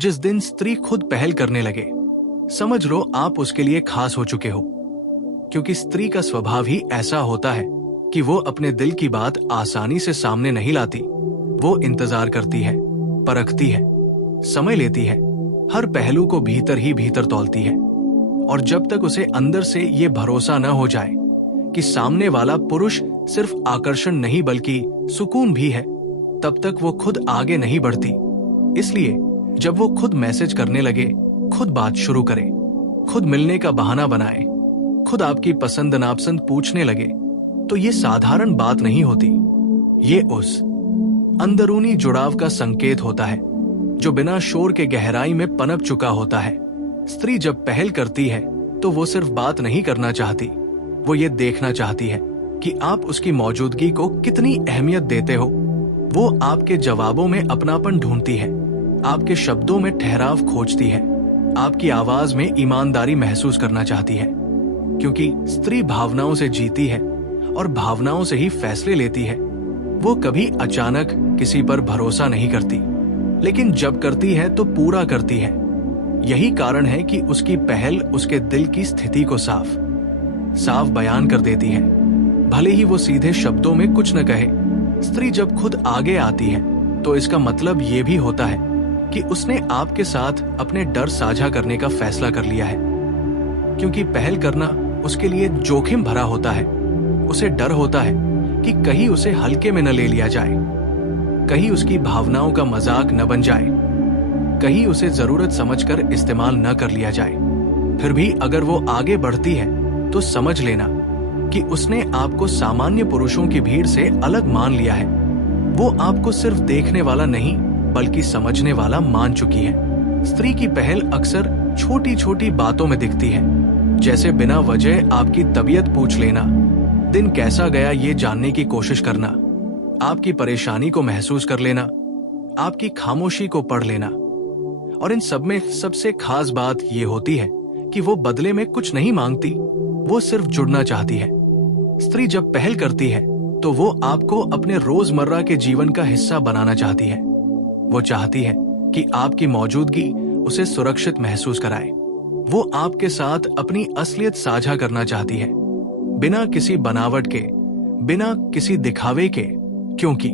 जिस दिन स्त्री खुद पहल करने लगे, समझ लो आप उसके लिए खास हो चुके हो। क्योंकि स्त्री का स्वभाव ही ऐसा होता है कि वो अपने दिल की बात आसानी से सामने नहीं लाती। वो इंतजार करती है, परखती है, समय लेती है, हर पहलू को भीतर ही भीतर तौलती है। और जब तक उसे अंदर से ये भरोसा न हो जाए कि सामने वाला पुरुष सिर्फ आकर्षण नहीं बल्कि सुकून भी है, तब तक वो खुद आगे नहीं बढ़ती। इसलिए जब वो खुद मैसेज करने लगे, खुद बात शुरू करे, खुद मिलने का बहाना बनाए, खुद आपकी पसंद नापसंद पूछने लगे, तो ये साधारण बात नहीं होती। ये उस अंदरूनी जुड़ाव का संकेत होता है जो बिना शोर के गहराई में पनप चुका होता है। स्त्री जब पहल करती है तो वो सिर्फ बात नहीं करना चाहती, वो ये देखना चाहती है कि आप उसकी मौजूदगी को कितनी अहमियत देते हो। वो आपके जवाबों में अपनापन ढूंढती है, आपके शब्दों में ठहराव खोजती है, आपकी आवाज में ईमानदारी महसूस करना चाहती है। क्योंकि स्त्री भावनाओं से जीती है और भावनाओं से ही फैसले लेती है। वो कभी अचानक किसी पर भरोसा नहीं करती, लेकिन जब करती है तो पूरा करती है। यही कारण है कि उसकी पहल उसके दिल की स्थिति को साफ बयान कर देती है, भले ही वो सीधे शब्दों में कुछ न कहे। स्त्री जब खुद आगे आती है तो इसका मतलब ये भी होता है कि उसने आपके साथ अपने डर साझा करने का फैसला कर लिया है। क्योंकि पहल करना उसके लिए जोखिम भरा होता है। उसे डर होता है कि कहीं उसे हल्के में न ले लिया जाए, कहीं उसकी भावनाओं का मजाक न बन जाए, कहीं उसे जरूरत समझकर इस्तेमाल न कर लिया जाए। फिर भी अगर वो आगे बढ़ती है तो समझ लेना कि उसने आपको सामान्य पुरुषों की भीड़ से अलग मान लिया है। वो आपको सिर्फ देखने वाला नहीं बल्कि समझने वाला मान चुकी है। स्त्री की पहल अक्सर छोटी छोटी बातों में दिखती है, जैसे बिना वजह आपकी तबीयत पूछ लेना, दिन कैसा गया ये जानने की कोशिश करना, आपकी परेशानी को महसूस कर लेना, आपकी खामोशी को पढ़ लेना। और इन सब में सबसे खास बात ये होती है कि वो बदले में कुछ नहीं मांगती, वो सिर्फ जुड़ना चाहती है। स्त्री जब पहल करती है तो वो आपको अपने रोजमर्रा के जीवन का हिस्सा बनाना चाहती है। वो चाहती है कि आपकी मौजूदगी उसे सुरक्षित महसूस कराए। वो आपके साथ अपनी असलियत साझा करना चाहती है, बिना किसी बनावट के, बिना किसी दिखावे के। क्योंकि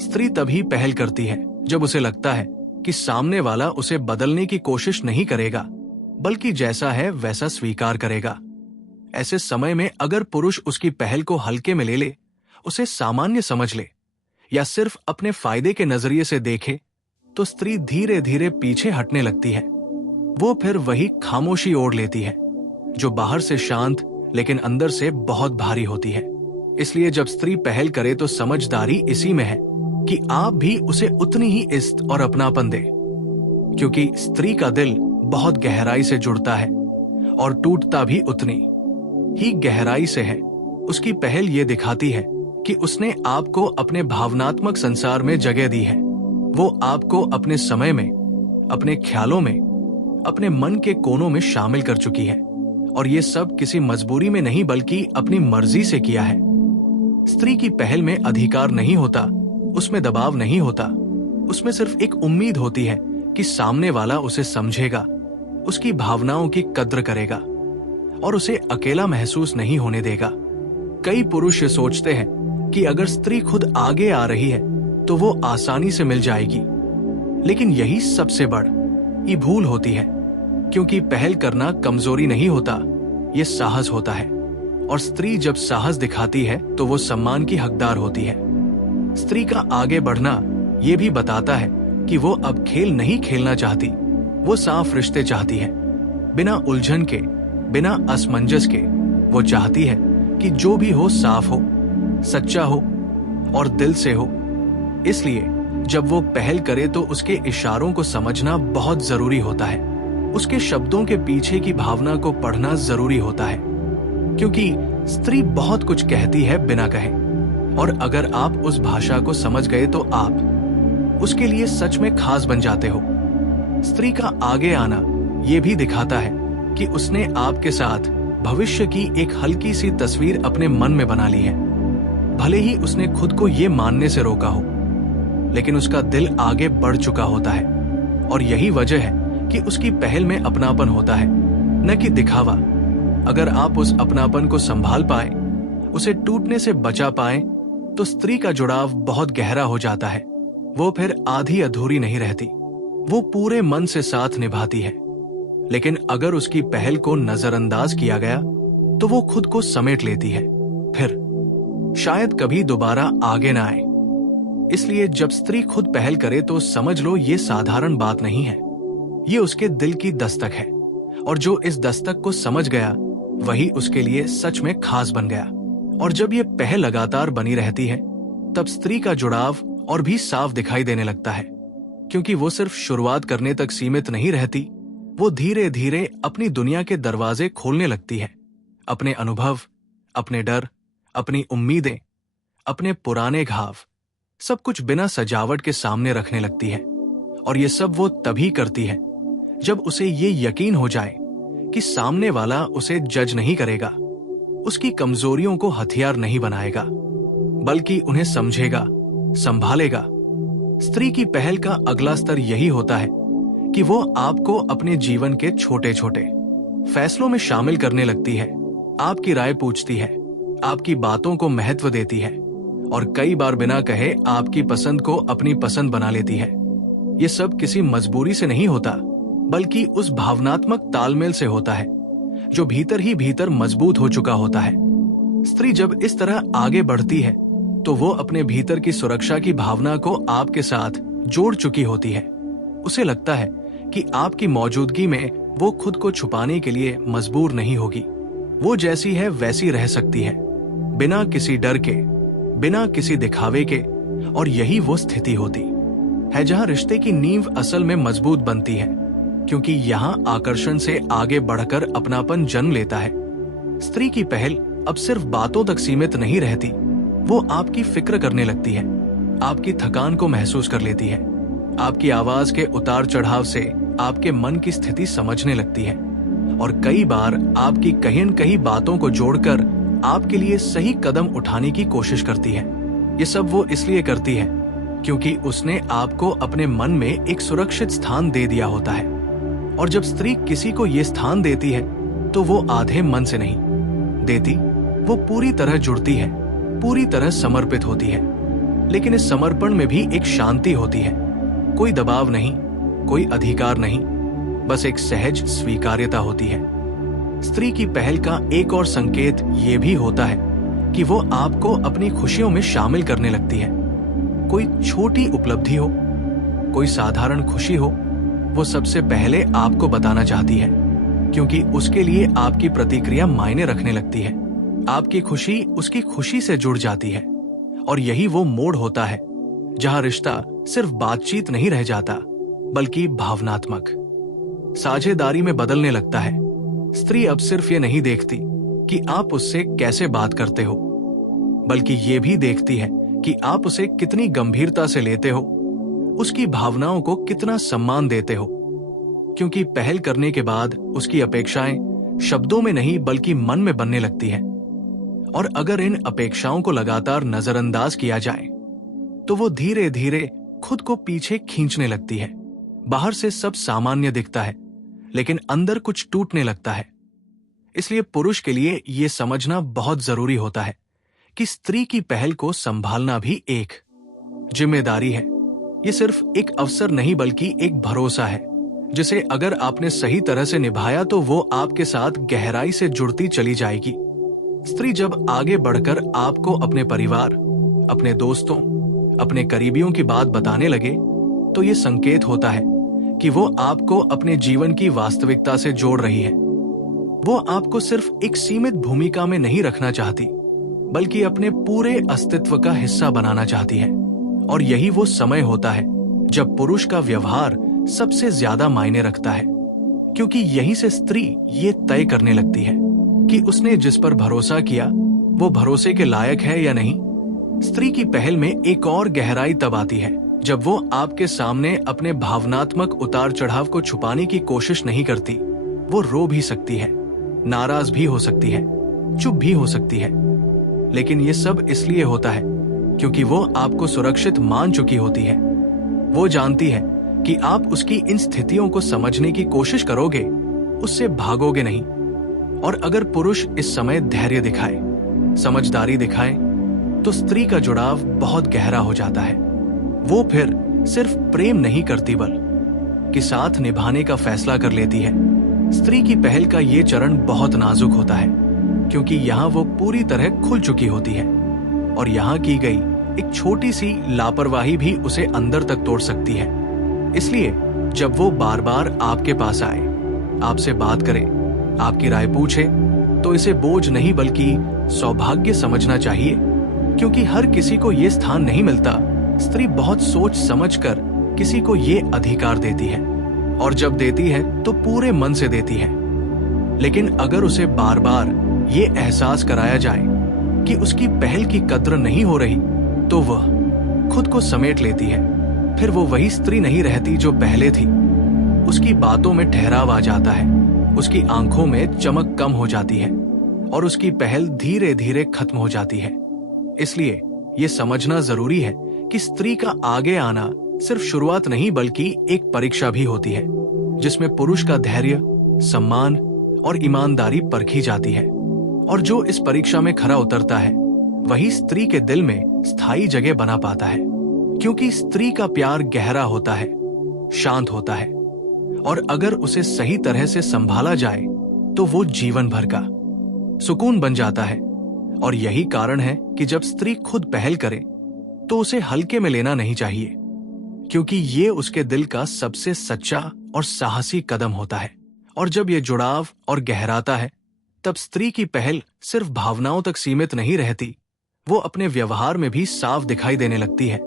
स्त्री तभी पहल करती है जब उसे लगता है कि सामने वाला उसे बदलने की कोशिश नहीं करेगा, बल्कि जैसा है वैसा स्वीकार करेगा। ऐसे समय में अगर पुरुष उसकी पहल को हल्के में ले ले, उसे सामान्य समझ ले या सिर्फ अपने फायदे के नजरिए से देखे, तो स्त्री धीरे धीरे पीछे हटने लगती है। वो फिर वही खामोशी ओढ़ लेती है जो बाहर से शांत लेकिन अंदर से बहुत भारी होती है। इसलिए जब स्त्री पहल करे तो समझदारी इसी में है कि आप भी उसे उतनी ही इज्जत और अपनापन दे। क्योंकि स्त्री का दिल बहुत गहराई से जुड़ता है और टूटता भी उतनी ही गहराई से है। उसकी पहल ये दिखाती है कि उसने आपको अपने भावनात्मक संसार में जगह दी है। वो आपको अपने समय में, अपने ख्यालों में, अपने मन के कोनों में शामिल कर चुकी है। और ये सब किसी मजबूरी में नहीं बल्कि अपनी मर्जी से किया है। स्त्री की पहल में अधिकार नहीं होता, उसमें दबाव नहीं होता, उसमें सिर्फ एक उम्मीद होती है कि सामने वाला उसे समझेगा, उसकी भावनाओं की कद्र करेगा और उसे अकेला महसूस नहीं होने देगा। कई पुरुष ये सोचते हैं कि अगर स्त्री खुद आगे आ रही है तो वो आसानी से मिल जाएगी, लेकिन यही सबसे बड़ी भूल होती है। क्योंकि पहल करना कमजोरी नहीं होता, ये साहस होता है। और स्त्री जब साहस दिखाती है तो वो सम्मान की हकदार होती है। स्त्री का आगे बढ़ना ये भी बताता है कि वो अब खेल नहीं खेलना चाहती, वो साफ रिश्ते चाहती है, बिना उलझन के, बिना असमंजस के। वो चाहती है कि जो भी हो साफ हो, सच्चा हो और दिल से हो। इसलिए जब वो पहल करे तो उसके इशारों को समझना बहुत जरूरी होता है। उसके शब्दों के पीछे की भावना को पढ़ना जरूरी होता है। क्योंकि स्त्री बहुत कुछ कहती है बिना कहे, और अगर आप उस भाषा को समझ गए तो आप उसके लिए सच में खास बन जाते हो। स्त्री का आगे आना ये भी दिखाता है कि उसने आपके साथ भविष्य की एक हल्की सी तस्वीर अपने मन में बना ली है। भले ही उसने खुद को ये मानने से रोका हो, लेकिन उसका दिल आगे बढ़ चुका होता है और यही वजह है कि उसकी पहल में अपनापन होता है, न कि दिखावा। अगर आप उस अपनापन को संभाल पाए, उसे टूटने से बचा पाए, तो स्त्री का जुड़ाव बहुत गहरा हो जाता है। वो फिर आधी अधूरी नहीं रहती, वो पूरे मन से साथ निभाती है। लेकिन अगर उसकी पहल को नजरअंदाज किया गया तो वो खुद को समेट लेती है, फिर शायद कभी दोबारा आगे ना आए। इसलिए जब स्त्री खुद पहल करे तो समझ लो ये साधारण बात नहीं है, ये उसके दिल की दस्तक है। और जो इस दस्तक को समझ गया वही उसके लिए सच में खास बन गया। और जब ये पहल लगातार बनी रहती है तब स्त्री का जुड़ाव और भी साफ दिखाई देने लगता है, क्योंकि वो सिर्फ शुरुआत करने तक सीमित नहीं रहती, वो धीरे धीरे अपनी दुनिया के दरवाजे खोलने लगती है। अपने अनुभव, अपने डर, अपनी उम्मीदें, अपने पुराने घाव, सब कुछ बिना सजावट के सामने रखने लगती है। और ये सब वो तभी करती है जब उसे ये यकीन हो जाए कि सामने वाला उसे जज नहीं करेगा, उसकी कमजोरियों को हथियार नहीं बनाएगा, बल्कि उन्हें समझेगा, संभालेगा। स्त्री की पहल का अगला स्तर यही होता है कि वो आपको अपने जीवन के छोटे छोटे फैसलों में शामिल करने लगती है, आपकी राय पूछती है, आपकी बातों को महत्व देती है और कई बार बिना कहे आपकी पसंद को अपनी पसंद बना लेती है। ये सब किसी मजबूरी से नहीं होता, बल्कि उस भावनात्मक तालमेल से होता है जो भीतर ही भीतर मजबूत हो चुका होता है। स्त्री जब इस तरह आगे बढ़ती है तो वो अपने भीतर की सुरक्षा की भावना को आपके साथ जोड़ चुकी होती है। उसे लगता है कि आपकी मौजूदगी में वो खुद को छुपाने के लिए मजबूर नहीं होगी, वो जैसी है वैसी रह सकती है, बिना किसी डर के, बिना किसी दिखावे के। और यही वो स्थिति होती है जहां रिश्ते की नींव असल में मजबूत बनती है, क्योंकि यहां आकर्षण से आगे बढ़कर अपनापन जन्म लेता है। स्त्री की पहल अब सिर्फ बातों तक सीमित नहीं रहती, वो आपकी फिक्र करने लगती है, आपकी थकान को महसूस कर लेती है, आपकी आवाज के उतार चढ़ाव से आपके मन की स्थिति समझने लगती है और कई बार आपकी कहीं न कहीं बातों को जोड़कर आपके लिए सही कदम उठाने की कोशिश करती है। ये सब वो इसलिए करती है क्योंकि उसने आपको अपने मन में एक सुरक्षित स्थान दे दिया होता है। और जब स्त्री किसी को ये स्थान देती है तो वो आधे मन से नहीं देती, वो पूरी तरह जुड़ती है, पूरी तरह समर्पित होती है। लेकिन इस समर्पण में भी एक शांति होती है, कोई दबाव नहीं, कोई अधिकार नहीं, बस एक सहज स्वीकार्यता होती है। स्त्री की पहल का एक और संकेत ये भी होता है कि वो आपको अपनी खुशियों में शामिल करने लगती है। कोई छोटी उपलब्धि हो, कोई साधारण खुशी हो, वो सबसे पहले आपको बताना चाहती है, क्योंकि उसके लिए आपकी प्रतिक्रिया मायने रखने लगती है। आपकी खुशी उसकी खुशी से जुड़ जाती है और यही वो मोड़ होता है जहां रिश्ता सिर्फ बातचीत नहीं रह जाता, बल्कि भावनात्मक साझेदारी में बदलने लगता है। स्त्री अब सिर्फ ये नहीं देखती कि आप उससे कैसे बात करते हो, बल्कि ये भी देखती है कि आप उसे कितनी गंभीरता से लेते हो, उसकी भावनाओं को कितना सम्मान देते हो। क्योंकि पहल करने के बाद उसकी अपेक्षाएं शब्दों में नहीं बल्कि मन में बनने लगती हैं। और अगर इन अपेक्षाओं को लगातार नजरअंदाज किया जाए तो वो धीरे धीरे खुद को पीछे खींचने लगती है। बाहर से सब सामान्य दिखता है, लेकिन अंदर कुछ टूटने लगता है। इसलिए पुरुष के लिए ये समझना बहुत जरूरी होता है कि स्त्री की पहल को संभालना भी एक जिम्मेदारी है। ये सिर्फ एक अवसर नहीं बल्कि एक भरोसा है, जिसे अगर आपने सही तरह से निभाया तो वो आपके साथ गहराई से जुड़ती चली जाएगी। स्त्री जब आगे बढ़कर आपको अपने परिवार, अपने दोस्तों, अपने करीबियों की बात बताने लगे तो ये संकेत होता है कि वो आपको अपने जीवन की वास्तविकता से जोड़ रही है। वो आपको सिर्फ एक सीमित भूमिका में नहीं रखना चाहती, बल्कि अपने पूरे अस्तित्व का हिस्सा बनाना चाहती है। और यही वो समय होता है जब पुरुष का व्यवहार सबसे ज्यादा मायने रखता है, क्योंकि यहीं से स्त्री ये तय करने लगती है कि उसने जिस पर भरोसा किया वो भरोसे के लायक है या नहीं। स्त्री की पहल में एक और गहराई तब आती है जब वो आपके सामने अपने भावनात्मक उतार चढ़ाव को छुपाने की कोशिश नहीं करती। वो रो भी सकती है, नाराज भी हो सकती है, चुप भी हो सकती है, लेकिन ये सब इसलिए होता है क्योंकि वो आपको सुरक्षित मान चुकी होती है। वो जानती है कि आप उसकी इन स्थितियों को समझने की कोशिश करोगे, उससे भागोगे नहीं। और अगर पुरुष इस समय धैर्य दिखाए, समझदारी दिखाए, तो स्त्री का जुड़ाव बहुत गहरा हो जाता है। वो फिर सिर्फ प्रेम नहीं करती बल्कि साथ निभाने का फैसला कर लेती है। स्त्री की पहल का ये चरण बहुत नाजुक होता है, क्योंकि यहाँ वो पूरी तरह खुल चुकी होती है और यहाँ की गई एक छोटी सी लापरवाही भी उसे अंदर तक तोड़ सकती है। इसलिए जब वो बार बार आपके पास आए, आपसे बात करे, आपकी राय पूछे, तो इसे बोझ नहीं बल्कि सौभाग्य समझना चाहिए, क्योंकि हर किसी को ये स्थान नहीं मिलता। स्त्री बहुत सोच समझकर किसी को ये अधिकार देती है, और जब देती है तो पूरे मन से देती है। लेकिन अगर उसे बार बार ये एहसास कराया जाए कि उसकी पहल की कद्र नहीं हो रही, तो वह खुद को समेट लेती है। फिर वो वही स्त्री नहीं रहती जो पहले थी। उसकी बातों में ठहराव आ जाता है, उसकी आंखों में चमक कम हो जाती है और उसकी पहल धीरे धीरे खत्म हो जाती है। इसलिए ये समझना जरूरी है कि स्त्री का आगे आना सिर्फ शुरुआत नहीं बल्कि एक परीक्षा भी होती है, जिसमें पुरुष का धैर्य, सम्मान और ईमानदारी परखी जाती है। और जो इस परीक्षा में खरा उतरता है, वही स्त्री के दिल में स्थायी जगह बना पाता है, क्योंकि स्त्री का प्यार गहरा होता है, शांत होता है, और अगर उसे सही तरह से संभाला जाए तो वो जीवन भर का सुकून बन जाता है। और यही कारण है कि जब स्त्री खुद पहल करे तो उसे हल्के में लेना नहीं चाहिए, क्योंकि ये उसके दिल का सबसे सच्चा और साहसी कदम होता है। और जब ये जुड़ाव और गहराता है, तब स्त्री की पहल सिर्फ भावनाओं तक सीमित नहीं रहती, वो अपने व्यवहार में भी साफ दिखाई देने लगती है।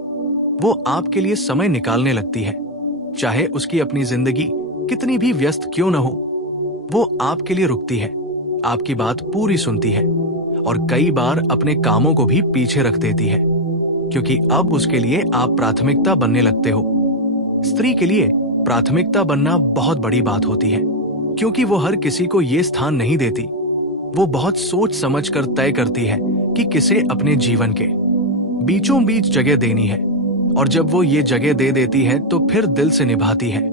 वो आपके लिए समय निकालने लगती है, चाहे उसकी अपनी जिंदगी कितनी भी व्यस्त क्यों न हो। वो आपके लिए रुकती है, आपकी बात पूरी सुनती है और कई बार अपने कामों को भी पीछे रख देती है, क्योंकि अब उसके लिए आप प्राथमिकता बनने लगते हो। स्त्री के लिए प्राथमिकता बनना बहुत बड़ी बात होती है, क्योंकि वो हर किसी को ये स्थान नहीं देती। वो बहुत सोच समझकर तय करती है कि किसे अपने जीवन के बीचों बीच जगह देनी है, और जब वो ये जगह दे देती है तो फिर दिल से निभाती है।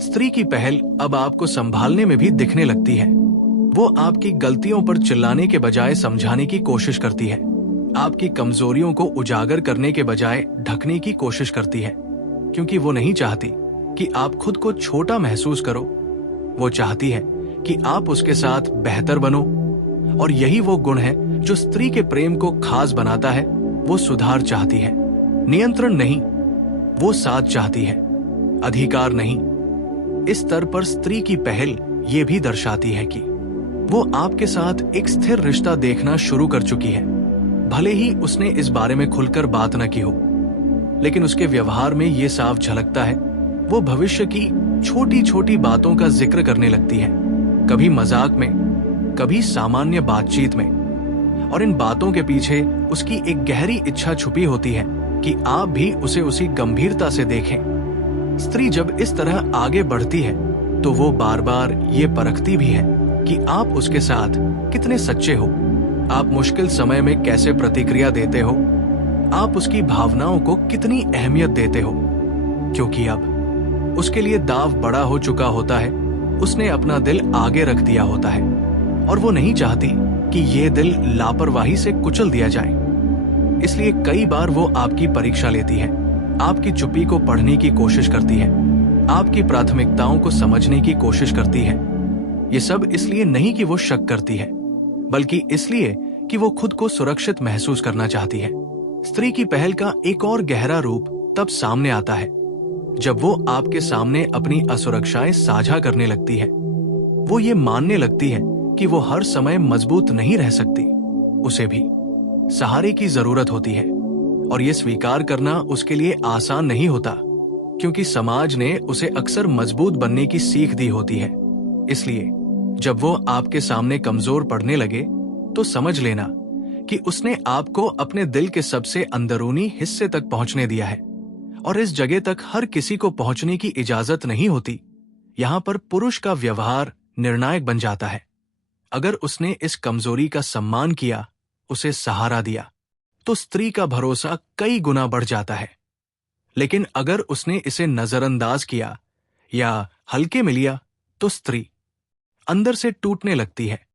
स्त्री की पहल अब आपको संभालने में भी दिखने लगती है। वो आपकी गलतियों पर चिल्लाने के बजाय समझाने की कोशिश करती है, आपकी कमजोरियों को उजागर करने के बजाय ढकने की कोशिश करती है, क्योंकि वो नहीं चाहती कि आप खुद को छोटा महसूस करो। वो चाहती है कि आप उसके साथ बेहतर बनो, और यही वो गुण है जो स्त्री के प्रेम को खास बनाता है। वो सुधार चाहती है, नियंत्रण नहीं। वो साथ चाहती है, अधिकार नहीं। इस स्तर पर स्त्री की पहल ये भी दर्शाती है कि वो आपके साथ एक स्थिर रिश्ता देखना शुरू कर चुकी है। भले ही उसने इस बारे में खुलकर बात न की हो, लेकिन उसके व्यवहार में ये साफ झलकता है। वो भविष्य की छोटी छोटी बातों का जिक्र करने लगती है, कभी मजाक में, कभी सामान्य बातचीत में, और इन बातों के पीछे उसकी एक गहरी इच्छा छुपी होती है कि आप भी उसे उसी गंभीरता से देखें। स्त्री जब इस तरह आगे बढ़ती है तो वो बार बार ये परखती भी है कि आप उसके साथ कितने सच्चे हो, आप मुश्किल समय में कैसे प्रतिक्रिया देते हो, आप उसकी भावनाओं को कितनी अहमियत देते हो, क्योंकि अब उसके लिए दाव बड़ा हो चुका होता है। उसने अपना दिल आगे रख दिया होता है, और वो नहीं चाहती कि ये दिल लापरवाही से कुचल दिया जाए। इसलिए कई बार वो आपकी परीक्षा लेती है, आपकी चुप्पी को पढ़ने की कोशिश करती है, आपकी प्राथमिकताओं को समझने की कोशिश करती है। ये सब इसलिए नहीं कि वो शक करती है, बल्कि इसलिए कि वो खुद को सुरक्षित महसूस करना चाहती है। स्त्री की पहल का एक और गहरा रूप तब सामने आता है जब वो आपके सामने अपनी असुरक्षाएं साझा करने लगती है। वो ये मानने लगती है कि वो हर समय मजबूत नहीं रह सकती, उसे भी सहारे की जरूरत होती है। और ये स्वीकार करना उसके लिए आसान नहीं होता, क्योंकि समाज ने उसे अक्सर मजबूत बनने की सीख दी होती है। इसलिए जब वो आपके सामने कमजोर पड़ने लगे तो समझ लेना कि उसने आपको अपने दिल के सबसे अंदरूनी हिस्से तक पहुंचने दिया है, और इस जगह तक हर किसी को पहुंचने की इजाजत नहीं होती। यहाँ पर पुरुष का व्यवहार निर्णायक बन जाता है। अगर उसने इस कमजोरी का सम्मान किया, उसे सहारा दिया, तो स्त्री का भरोसा कई गुना बढ़ जाता है। लेकिन अगर उसने इसे नजरअंदाज किया या हल्के में लिया तो स्त्री अंदर से टूटने लगती है।